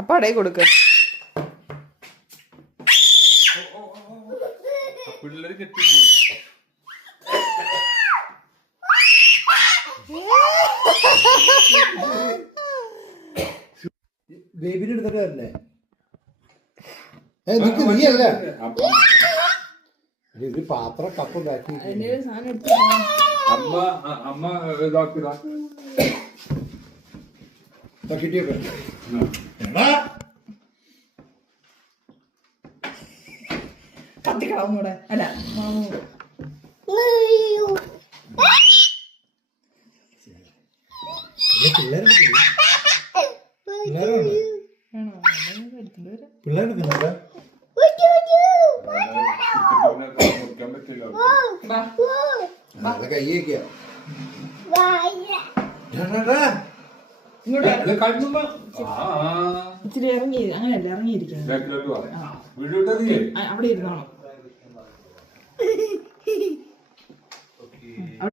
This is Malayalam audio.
അപ്പൊ അടേ കൊടുക്ക. ബേബിനെ എടുത്തിട്ട് വരണേ. നീയല്ല ഇത് പാത്രം കപ്പ് ബാക്കി കിട്ടിയൊക്കെ കത്തിക്കളൂടെ അല്ല പിള്ളേരെടുക്കുന്നുണ്ടോ? കയ്യേക്കാ ഇച്ചിരി ഇറങ്ങി അങ്ങനെയല്ല ഇറങ്ങിയിരിക്കണം. അവിടെ ഇരുന്നോണം.